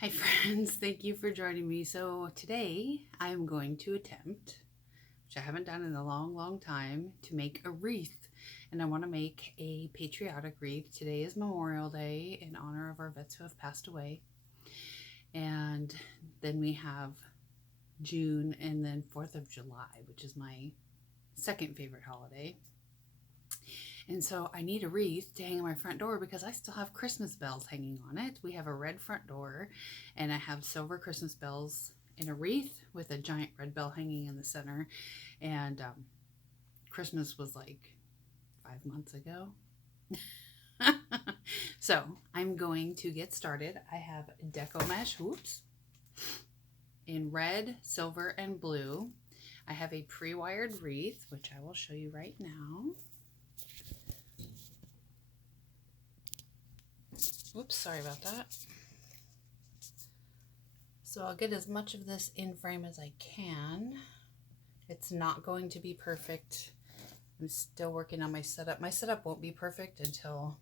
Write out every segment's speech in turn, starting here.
Hi friends, thank you for joining me. So today I'm going to attempt, which I haven't done in a long time, to make a wreath. And I want to make a patriotic wreath. Today is Memorial Day in honor of our vets who have passed away. And then we have June and then 4th of July, which is my second favorite holiday. And so I need a wreath to hang on my front door because I still have Christmas bells hanging on it. We have a red front door and I have silver Christmas bells in a wreath with a giant red bell hanging in the center. And Christmas was like 5 months ago. So I'm going to get started. I have deco mesh, in red, silver, and blue. I have a pre-wired wreath, which I will show you right now. Oops, sorry about that. So I'll get as much of this in frame as I can. It's not going to be perfect. I'm still working on my setup. My setup won't be perfect until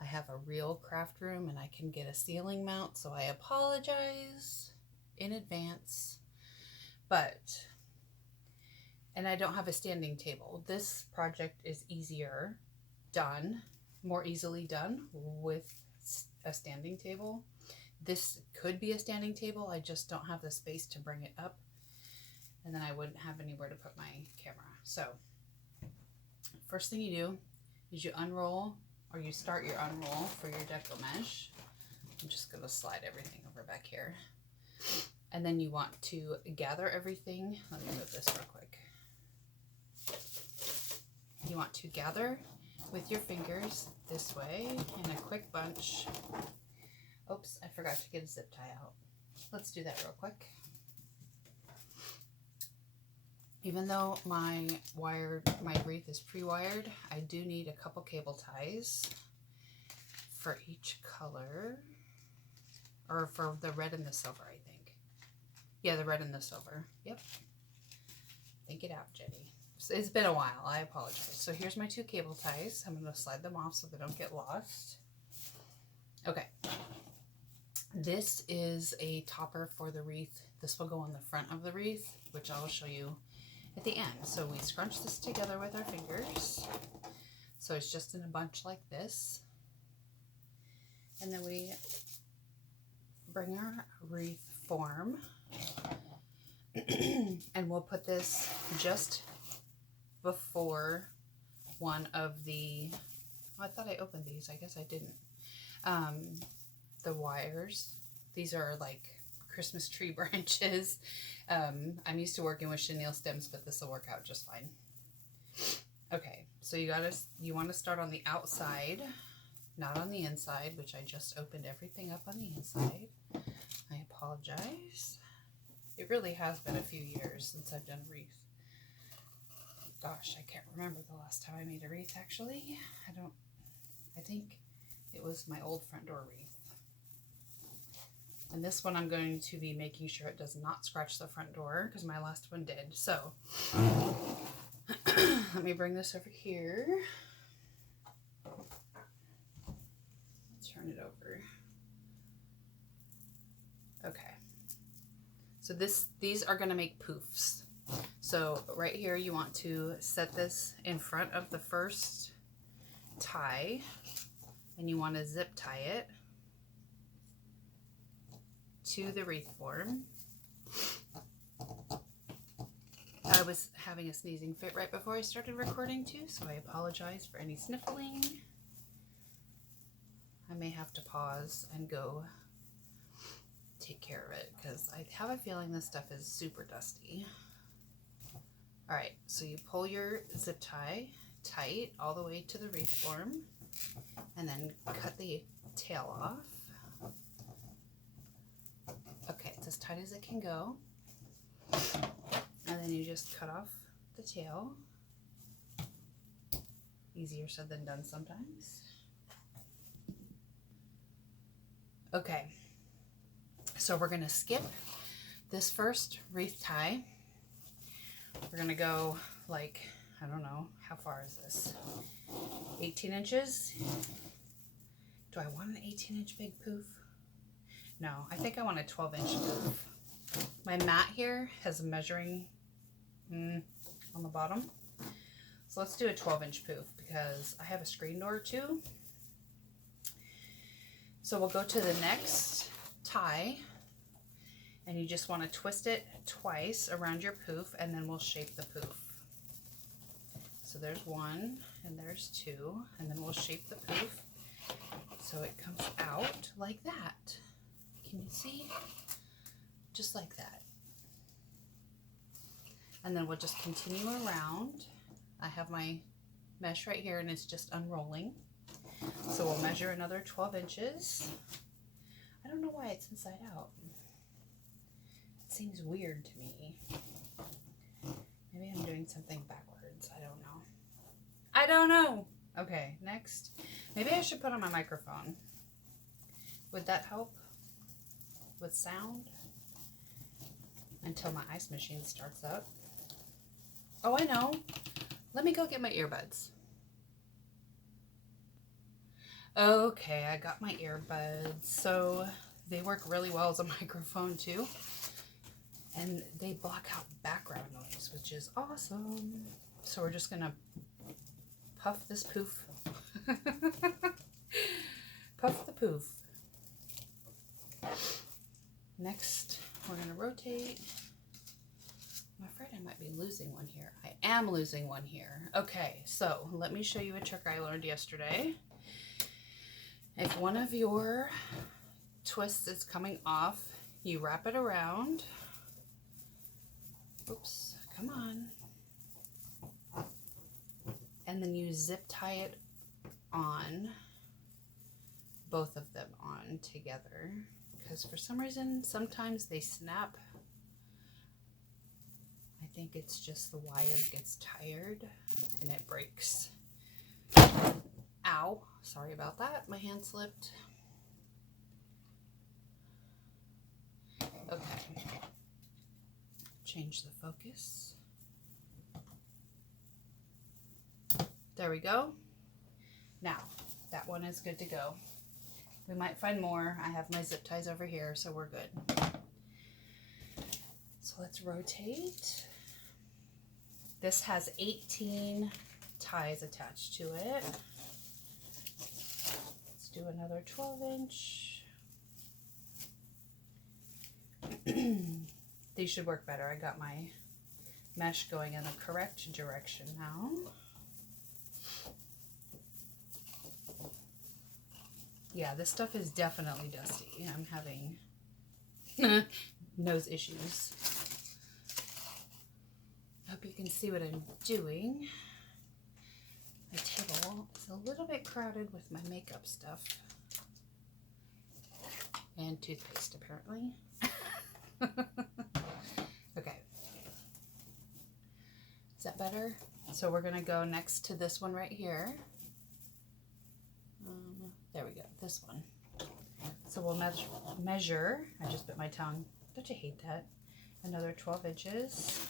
I have a real craft room and I can get a ceiling mount, so I apologize in advance. And I don't have a standing table. This project is more easily done with a standing table. This could be a standing table. I just don't have the space to bring it up, and then I wouldn't have anywhere to put my camera. So first thing you do is you unroll, or you start your unroll for your deco mesh. I'm just going to slide everything over back here. And then you want to gather everything. Let me move this real quick. You want to gather with your fingers this way in a quick bunch. Oops, I forgot to get a zip tie out. Let's do that real quick. Even though my wreath is pre-wired, I do need a couple cable ties for each color, or for the red and the silver, I think. Yeah, the red and the silver. Yep. Think it out, Jenny. It's been a while. I apologize. So here's my two cable ties. I'm going to slide them off so they don't get lost. Okay. This is a topper for the wreath. This will go on the front of the wreath, which I will show you at the end. So we scrunch this together with our fingers. So it's just in a bunch like this. And then we bring our wreath form and we'll put this just before one of the, I thought I opened these. I guess I didn't. The wires. These are like Christmas tree branches. I'm used to working with chenille stems, but this will work out just fine. Okay, so you want to start on the outside, not on the inside, which I just opened everything up on the inside. I apologize. It really has been a few years since I've done a wreath. Gosh, I can't remember the last time I made a wreath, actually. I think it was my old front door wreath. And this one I'm going to be making sure it does not scratch the front door, because my last one did. So, let me bring this over here. Turn it over. Okay. So these are going to make poofs. So right here you want to set this in front of the first tie, and you want to zip tie it to the wreath form. I was having a sneezing fit right before I started recording too, so I apologize for any sniffling. I may have to pause and go take care of it because I have a feeling this stuff is super dusty. Alright, so you pull your zip tie tight all the way to the wreath form and then cut the tail off. Okay, it's as tight as it can go. And then you just cut off the tail. Easier said than done sometimes. Okay, so we're going to skip this first wreath tie. We're going to go like, I don't know, how far is this? 18 inches? Do I want an 18-inch big poof? No, I think I want a 12-inch poof. My mat here has a measuring on the bottom. So let's do a 12-inch poof because I have a screen door too. So we'll go to the next tie, and you just want to twist it twice around your poof, and then we'll shape the poof. So there's one, and there's two, and then we'll shape the poof so it comes out like that. Can you see? Just like that. And then we'll just continue around. I have my mesh right here, and it's just unrolling. So we'll measure another 12 inches. I don't know why it's inside out. It seems weird to me. Maybe I'm doing something backwards. I don't know. Okay, next. Maybe I should put on my microphone. Would that help with sound? Until my ice machine starts up. Oh, I know. Let me go get my earbuds. Okay, I got my earbuds. So they work really well as a microphone too. And they block out background noise, which is awesome. So we're just gonna puff this poof. Puff the poof. Next, we're gonna rotate. I'm afraid I might be losing one here. I am losing one here. Okay, so let me show you a trick I learned yesterday. If one of your twists is coming off, you wrap it around. Oops, come on. And then you zip tie it on, both of them on together. Because for some reason, sometimes they snap. I think it's just the wire gets tired and it breaks. Ow, sorry about that. My hand slipped. Okay. Change the focus. There we go. Now, that one is good to go. We might find more. I have my zip ties over here, so we're good. So let's rotate. This has 18 ties attached to it. Let's do another 12-inch. These should work better. I got my mesh going in the correct direction now. Yeah, this stuff is definitely dusty. I'm having nose issues. Hope you can see what I'm doing. My table is a little bit crowded with my makeup stuff. And toothpaste, apparently. Okay. Is that better? So we're going to go next to this one right here. There we go, this one. So we'll measure, I just bit my tongue. Don't you hate that? Another 12 inches.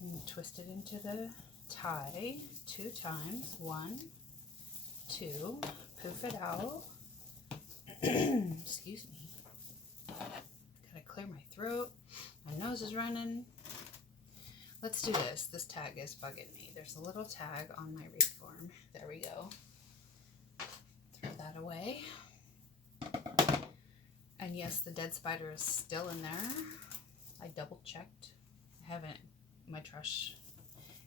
And twist it into the tie 2 times. 1, 2, poof it out. Excuse me. Gotta clear my throat. My nose is running. Let's do this. This tag is bugging me. There's a little tag on my wreath form. There we go. Throw that away. And yes, the dead spider is still in there. I double checked. I haven't, my trash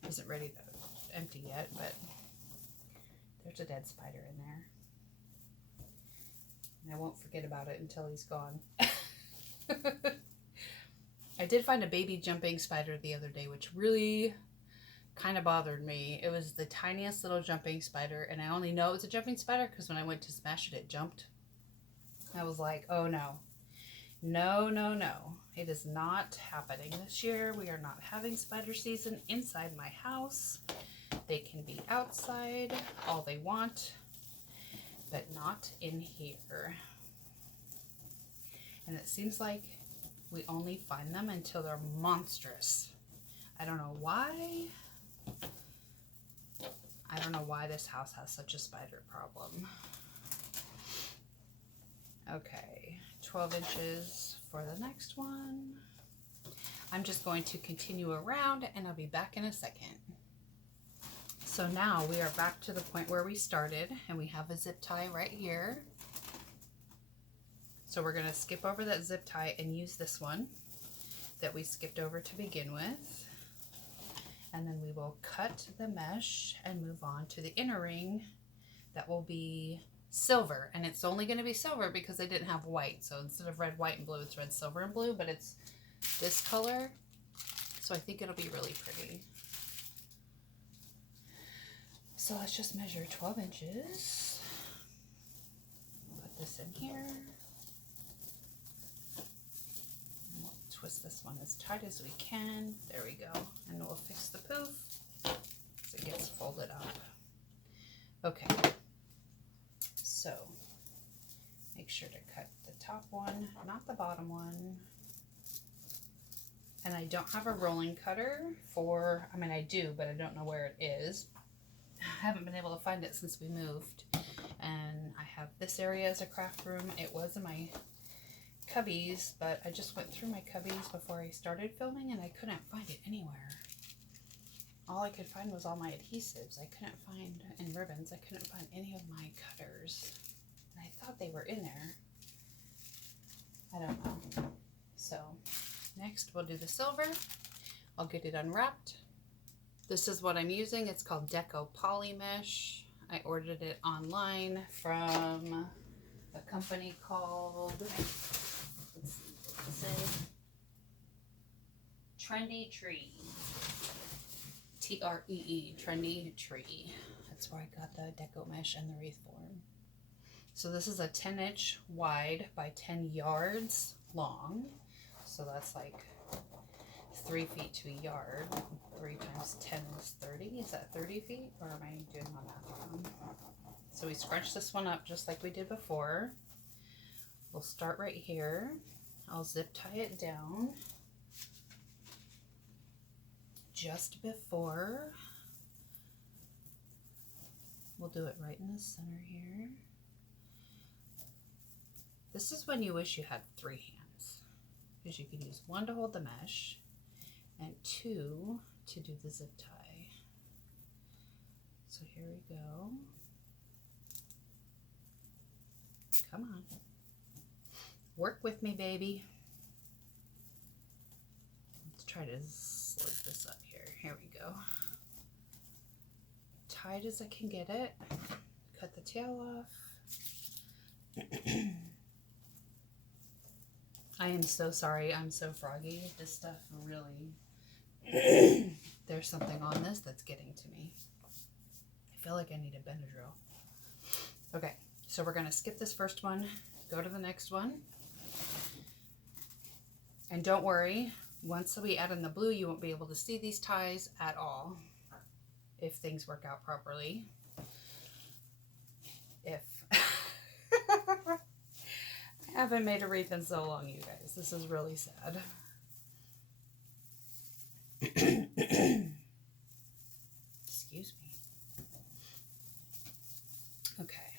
isn't ready to empty yet, but there's a dead spider in there. And I won't forget about it until he's gone. I did find a baby jumping spider the other day, which really kind of bothered me. It was the tiniest little jumping spider, and I only know it was a jumping spider because when I went to smash it, it jumped. I was like, oh no. No, no, no. It is not happening this year. We are not having spider season inside my house. They can be outside all they want, but not in here. And it seems like we only find them until they're monstrous. I don't know why. I don't know why this house has such a spider problem. Okay, 12 inches for the next one. I'm just going to continue around and I'll be back in a second. So now we are back to the point where we started and we have a zip tie right here. So we're going to skip over that zip tie and use this one that we skipped over to begin with. And then we will cut the mesh and move on to the inner ring that will be silver. And it's only going to be silver because I didn't have white. So instead of red, white, and blue, it's red, silver, and blue, but it's this color. So I think it'll be really pretty. So let's just measure 12 inches. Put this in here. Twist this one as tight as we can. There we go. And we'll fix the poof so it gets folded up. Okay. So make sure to cut the top one, not the bottom one. And I don't have a rolling cutter for, I mean I do, but I don't know where it is. I haven't been able to find it since we moved. And I have this area as a craft room. It was in my cubbies, but I just went through my cubbies before I started filming and I couldn't find it anywhere. All I could find was all my adhesives. I couldn't find, and ribbons, I couldn't find any of my cutters. And I thought they were in there. I don't know. So next we'll do the silver. I'll get it unwrapped. This is what I'm using. It's called Deco Poly Mesh. I ordered it online from a company called, Trendy Tree. T-R-E-E, Trendy Tree. That's where I got the deco mesh and the wreath form. So this is a 10-inch wide by 10 yards long. So that's like 3 feet to a yard. 3 times 10 is 30. Is that 30 feet? Or am I doing my math wrong? So we scrunch this one up just like we did before. We'll start right here. I'll zip tie it down just before. We'll do it right in the center here. This is when you wish you had 3 hands, because you can use 1 to hold the mesh and 2 to do the zip tie. So here we go. Come on. Work with me, baby. Let's try to slip this up here. Here we go. Tight as I can get it. Cut the tail off. I am so sorry. I'm so froggy. This stuff really... There's something on this that's getting to me. I feel like I need a Benadryl. Okay, so we're going to skip this first one. Go to the next one. And don't worry, once we add in the blue, you won't be able to see these ties at all if things work out properly. If I haven't made a wreath in so long, you guys. This is really sad. Excuse me. Okay.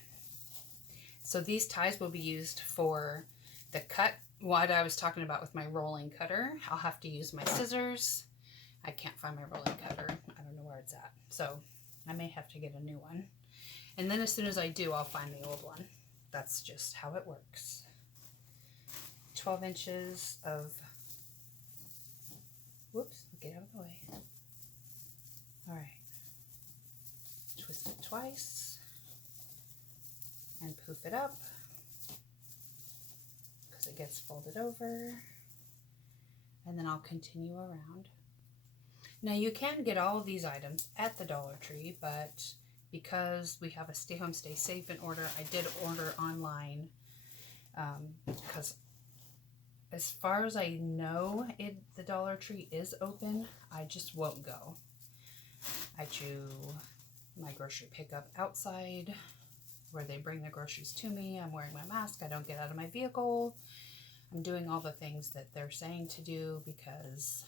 So these ties will be used for the cut. What I was talking about with my rolling cutter. I'll have to use my scissors. I can't find my rolling cutter. I don't know where it's at. So I may have to get a new one. And then as soon as I do, I'll find the old one. That's just how it works. 12 inches of, whoops, get out of the way. All right. Twist it twice and poof it up. It gets folded over, and then I'll continue around. Now you can get all of these items at the Dollar Tree, but because we have a Stay Home Stay Safe in order, I did order online because as far as I know, the Dollar Tree is open. I just won't go. I do my grocery pickup outside where they bring the groceries to me. I'm wearing my mask. I don't get out of my vehicle. I'm doing all the things that they're saying to do because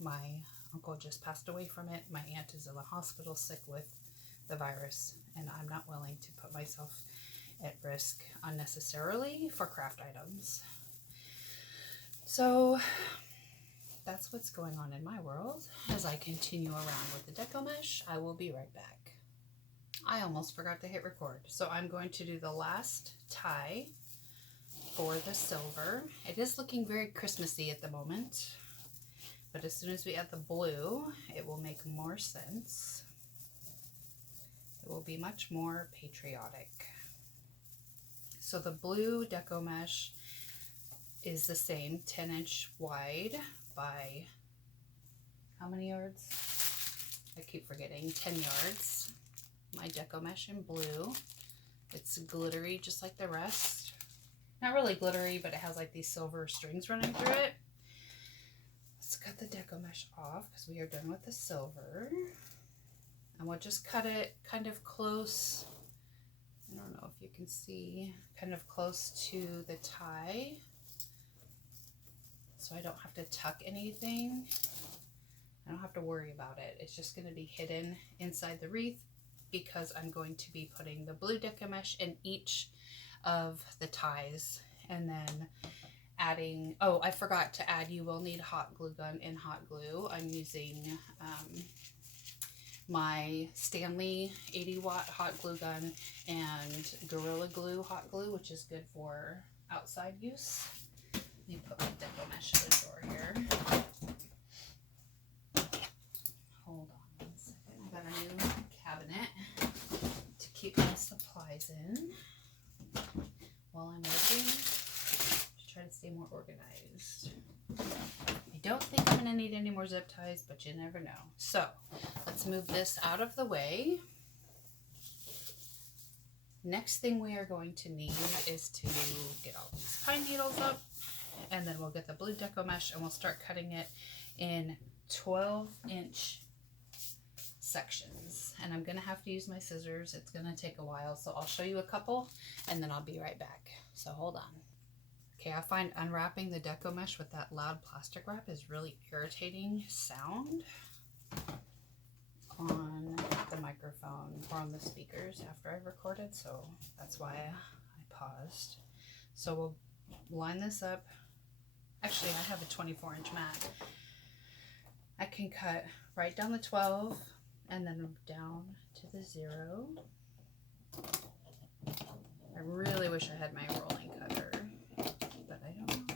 my uncle just passed away from it. My aunt is in the hospital sick with the virus, and I'm not willing to put myself at risk unnecessarily for craft items. So that's what's going on in my world. As I continue around with the deco mesh, I will be right back. I almost forgot to hit record. So I'm going to do the last tie for the silver. It is looking very Christmassy at the moment, but as soon as we add the blue, it will make more sense. It will be much more patriotic. So the blue deco mesh is the same, 10-inch wide by, how many yards? I keep forgetting, 10 yards. My deco mesh in blue. It's glittery just like the rest. Not really glittery, but it has like these silver strings running through it. Let's cut the deco mesh off because we are done with the silver. And we'll just cut it kind of close. I don't know if you can see, kind of close to the tie. So I don't have to tuck anything. I don't have to worry about it. It's just going to be hidden inside the wreath because I'm going to be putting the blue deco mesh in each of the ties, and then adding, oh, I forgot to add, you will need hot glue gun and hot glue. I'm using my Stanley 80-watt hot glue gun and Gorilla Glue hot glue, which is good for outside use. Let me put my deco mesh in the drawer here. Hold on one second. I got a new cabinet to keep my supplies in while I'm working, to try to stay more organized. I don't think I'm going to need any more zip ties, but you never know. So let's move this out of the way. Next thing we are going to need is to get all these pine needles up, and then we'll get the blue deco mesh and we'll start cutting it in 12-inch sections. And I'm going to have to use my scissors. It's going to take a while, so I'll show you a couple and then I'll be right back. So hold on. Okay, I find unwrapping the deco mesh with that loud plastic wrap is really irritating sound on the microphone or on the speakers after I've recorded, so that's why I paused. So we'll line this up. Actually, I have a 24-inch mat. I can cut right down the 12 and then down to the 0. I really wish I had my rolling cutter, but I don't know.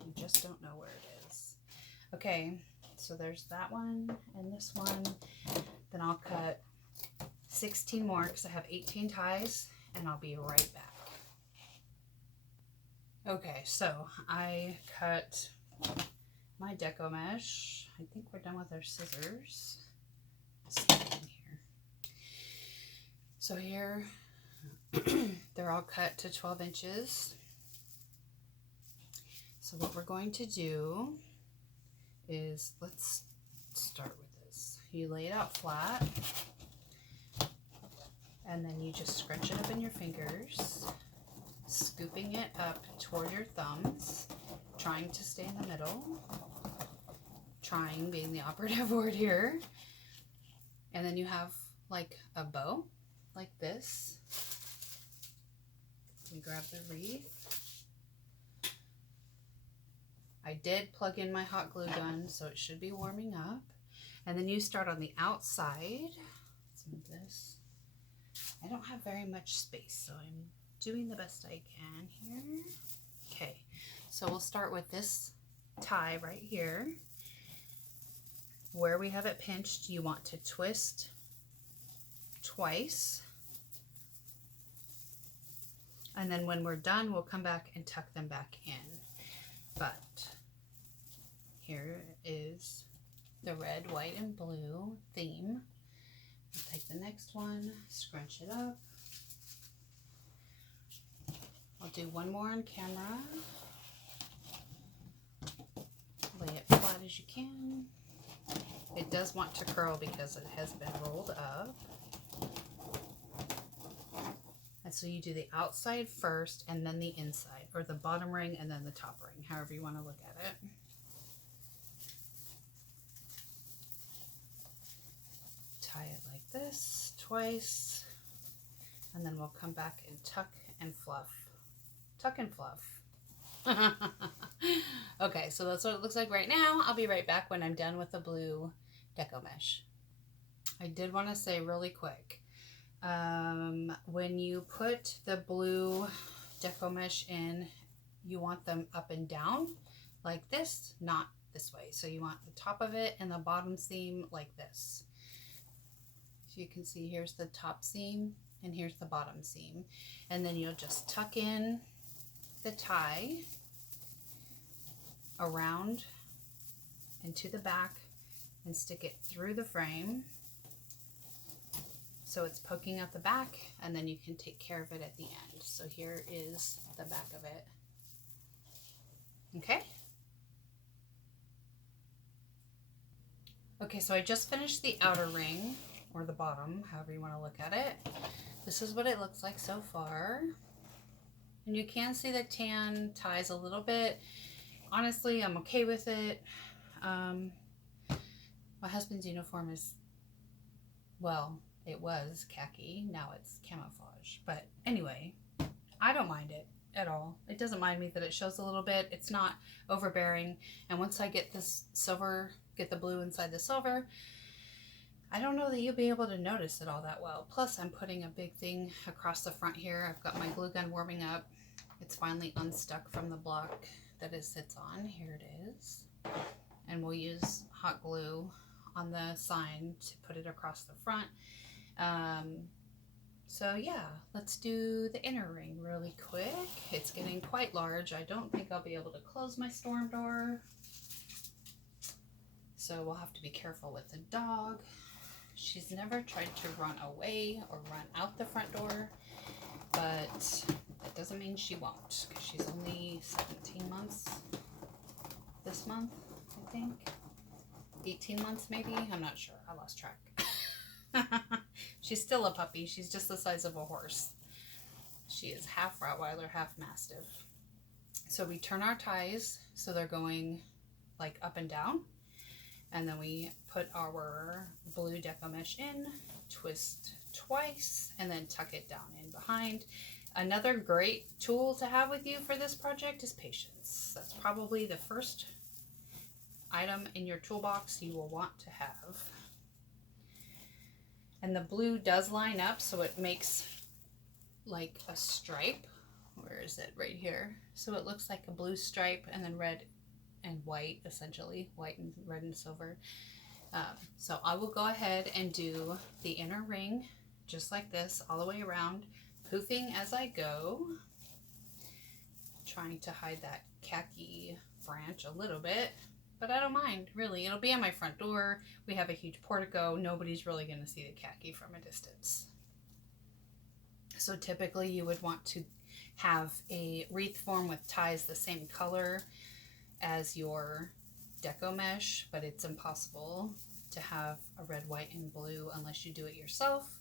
I just don't know where it is. Okay, so there's that one and this one. Then I'll cut 16 more because I have 18 ties, and I'll be right back. Okay, so I cut my deco mesh. I think we're done with our scissors. Here. So here, they're all cut to 12 inches. So what we're going to do is, let's start with this. You lay it out flat, and then you just scrunch it up in your fingers, scooping it up toward your thumbs, trying to stay in the middle. Trying being the operative word here. And then you have like a bow, like this. We grab the wreath. I did plug in my hot glue gun, so it should be warming up. And then you start on the outside. Let's move this. I don't have very much space, so I'm doing the best I can here. Okay, so we'll start with this tie right here. Where we have it pinched, you want to twist twice. And then when we're done, we'll come back and tuck them back in. But here is the red, white, and blue theme. We'll take the next one, scrunch it up. I'll do one more on camera. Lay it flat as you can. It does want to curl because it has been rolled up. And so you do the outside first and then the inside, or the bottom ring and then the top ring, however you want to look at it. Tie it like this twice, And then we'll come back and tuck and fluff. Tuck and fluff. Okay, so that's what it looks like right now. I'll be right back when I'm done with the blue deco mesh. I did want to say really quick, when you put the blue deco mesh in, you want them up and down like this, not this way. So you want the top of it and the bottom seam like this. So you can see here's the top seam and here's the bottom seam. And then you'll just tuck in the tie around and to the back and stick it through the frame so it's poking out the back, and then you can take care of it at the end. So here is the back of it. Okay. Okay, so I just finished the outer ring, or the bottom, however you want to look at it. This is what it looks like so far. And you can see the tan ties a little bit. Honestly, I'm okay with it. My husband's uniform is, well, it was khaki. Now it's camouflage. But anyway, I don't mind it at all. It doesn't mind me that it shows a little bit. It's not overbearing. And once I get this silver, get the blue inside the silver, I don't know that you'll be able to notice it all that well. Plus, I'm putting a big thing across the front here. I've got my glue gun warming up. It's finally unstuck from the block that it sits on. Here it is. And we'll use hot glue on the sign to put it across the front. So yeah, let's do the inner ring really quick. It's getting quite large. I don't think I'll be able to close my storm door. So we'll have to be careful with the dog. She's never tried to run away or run out the front door, but that doesn't mean she won't, because she's only 17 months this month, I think. 18 months maybe? I'm not sure. I lost track. She's still a puppy. She's just the size of a horse. She is half Rottweiler, half Mastiff. So we turn our ties so they're going like up and down. And then we put our blue deco mesh in, twist twice, and then tuck it down in behind. Another great tool to have with you for this project is patience. That's probably the first item in your toolbox you will want to have. And the blue does line up, so it makes like a stripe. Where is it? Right here. So it looks like a blue stripe and then red and white, essentially. White and red and silver. So I will go ahead and do the inner ring just like this all the way around, poofing as I go. Trying to hide that khaki branch a little bit. But I don't mind, really. It'll be on my front door. We have a huge portico. Nobody's really going to see the khaki from a distance. So typically you would want to have a wreath form with ties the same color as your deco mesh, but it's impossible to have a red, white, and blue unless you do it yourself.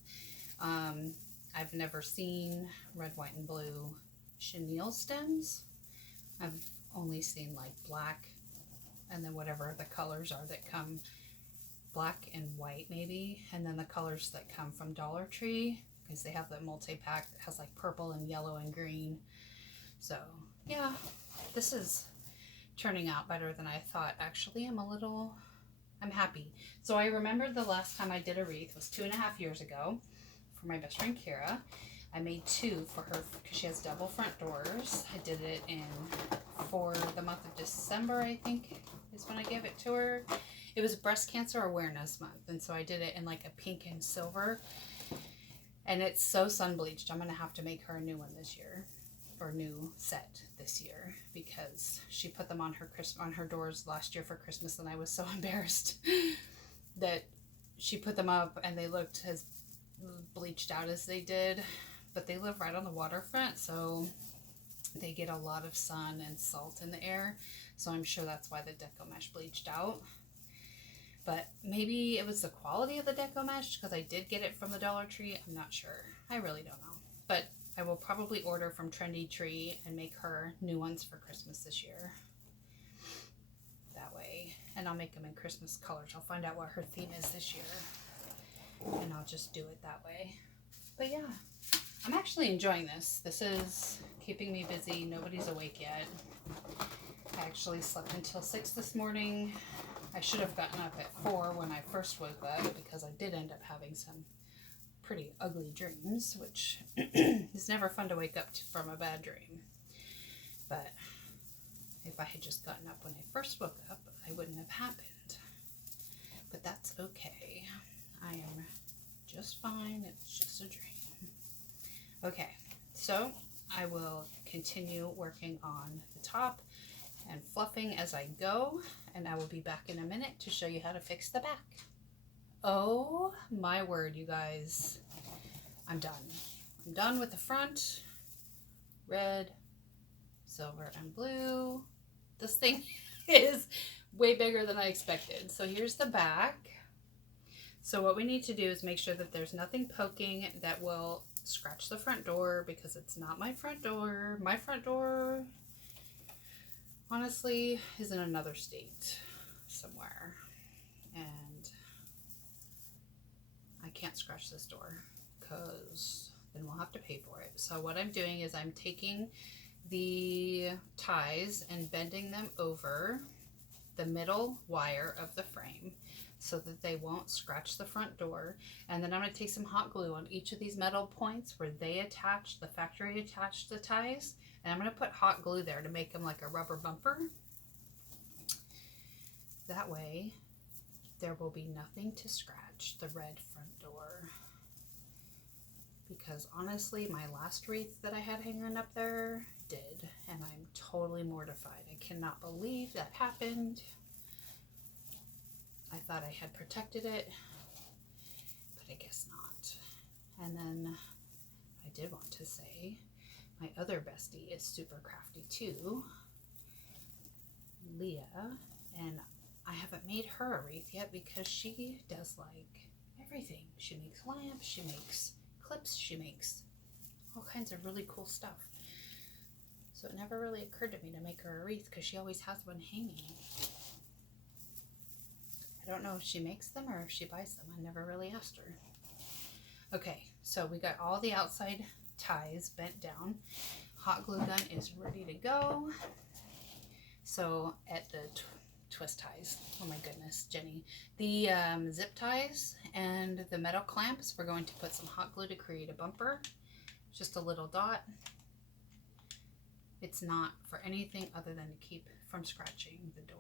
I've never seen red, white, and blue chenille stems. I've only seen like black, and then whatever the colors are that come, black and white maybe, and then the colors that come from Dollar Tree, because they have the multi-pack that has like purple and yellow and green. So yeah, this is turning out better than I thought. Actually, I'm happy. So I remember the last time I did a wreath was 2.5 years ago for my best friend Kira. I made 2 for her because she has double front doors. I did it for the month of December, I think is when I gave it to her. It was Breast Cancer Awareness Month, and so I did it in like a pink and silver, and it's so sun bleached. I'm gonna have to make her a new one this year, or new set this year, because she put them on her doors last year for Christmas, and I was so embarrassed that she put them up and they looked as bleached out as they did. But they live right on the waterfront, so they get a lot of sun and salt in the air. So I'm sure that's why the deco mesh bleached out. But maybe it was the quality of the deco mesh, because I did get it from the Dollar Tree. I'm not sure. I really don't know. But I will probably order from Trendy Tree and make her new ones for Christmas this year. That way. And I'll make them in Christmas colors. I'll find out what her theme is this year, and I'll just do it that way. But yeah. I'm actually enjoying this. This is keeping me busy. Nobody's awake yet. I actually slept until 6 this morning. I should have gotten up at 4 when I first woke up because I did end up having some pretty ugly dreams, which is never fun to wake up from a bad dream. But if I had just gotten up when I first woke up, I wouldn't have happened. But that's okay. I am just fine. It's just a dream. Okay, so I will continue working on the top and fluffing as I go, and I will be back in a minute to show you how to fix the back. Oh my word, you guys. I'm done. I'm done with the front. Red, silver, and blue. This thing is way bigger than I expected. So here's the back. So what we need to do is make sure that there's nothing poking that will scratch the front door, because it's not my front door. My front door, honestly, is in another state somewhere. And I can't scratch this door because then we'll have to pay for it. So what I'm doing is I'm taking the ties and bending them over the middle wire of the frame so that they won't scratch the front door. And then I'm going to take some hot glue on each of these metal points where they attach, the factory attached the ties, and I'm going to put hot glue there to make them like a rubber bumper. That way there will be nothing to scratch the red front door. Because honestly, my last wreath that I had hanging up there did, and I'm totally mortified. I cannot believe that happened. I thought I had protected it, but I guess not. And then I did want to say my other bestie is super crafty too, Leah, and I haven't made her a wreath yet because she does like everything. She makes lamps, she makes clips, she makes all kinds of really cool stuff. So it never really occurred to me to make her a wreath because she always has one hanging. I don't know if she makes them or if she buys them. I never really asked her. Okay, so we got all the outside ties bent down. Hot glue gun is ready to go. So at the twist ties, oh my goodness, Jenny. The zip ties and the metal clamps, we're going to put some hot glue to create a bumper. Just a little dot. It's not for anything other than to keep from scratching the door.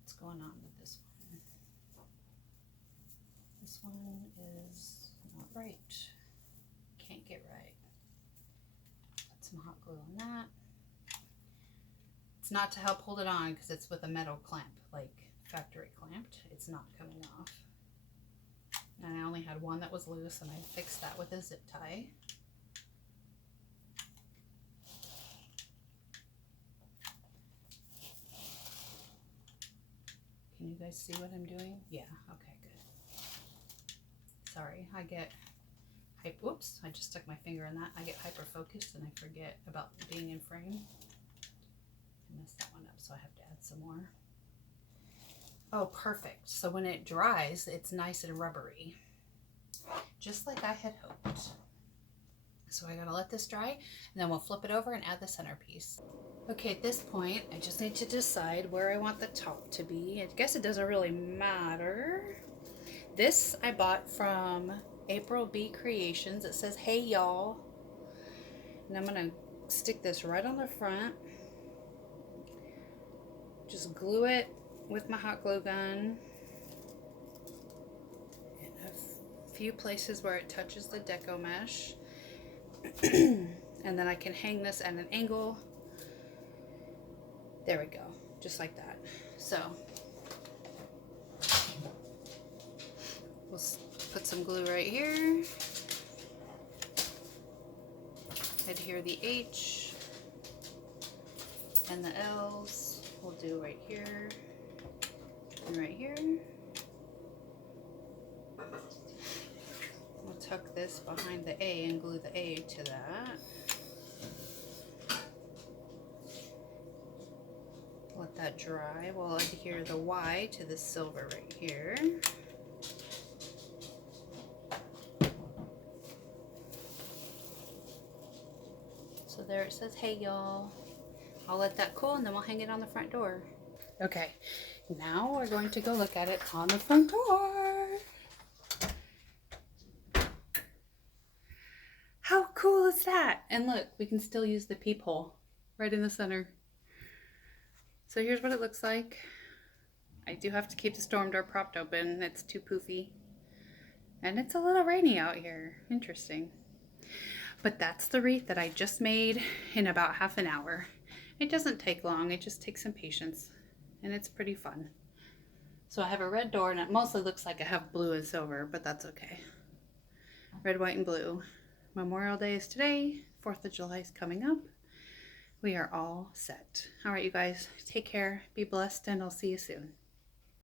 What's going on with this one? This one is not right. Can't get right. Put some hot glue on that. It's not to help hold it on because it's with a metal clamp, like factory clamped. It's not coming off. And I only had one that was loose, and I fixed that with a zip tie. Can you guys see what I'm doing? Yeah, okay, good. Sorry, I get whoops, I just stuck my finger in that. I get hyper focused and I forget about being in frame. I messed that one up, so I have to add some more. Oh, perfect. So when it dries, it's nice and rubbery, just like I had hoped. So I gotta let this dry, and then we'll flip it over and add the centerpiece. Okay, at this point, I just need to decide where I want the top to be. I guess it doesn't really matter. This I bought from April B Creations. It says, "Hey y'all." And I'm gonna stick this right on the front. Just glue it with my hot glue gun in a few places where it touches the deco mesh. And then I can hang this at an angle. There we go, just like that. So we'll put some glue right here. Adhere the H and the L's. We'll do right here and right here. We'll tuck this behind the A and glue the A to that. Let that dry. We'll adhere the Y to the silver right here. So there it says, hey y'all. I'll let that cool and then we'll hang it on the front door. Okay, now we're going to go look at it on the front door. How cool is that? And look, we can still use the peephole right in the center. So here's what it looks like. I do have to keep the storm door propped open. It's too poofy. And it's a little rainy out here. Interesting. But that's the wreath that I just made in about half an hour. It doesn't take long. It just takes some patience. And it's pretty fun. So I have a red door, and it mostly looks like I have blue and silver, but that's okay. Red, white, and blue. Memorial Day is today. 4th of July is coming up. We are all set. All right, you guys, take care, be blessed, and I'll see you soon.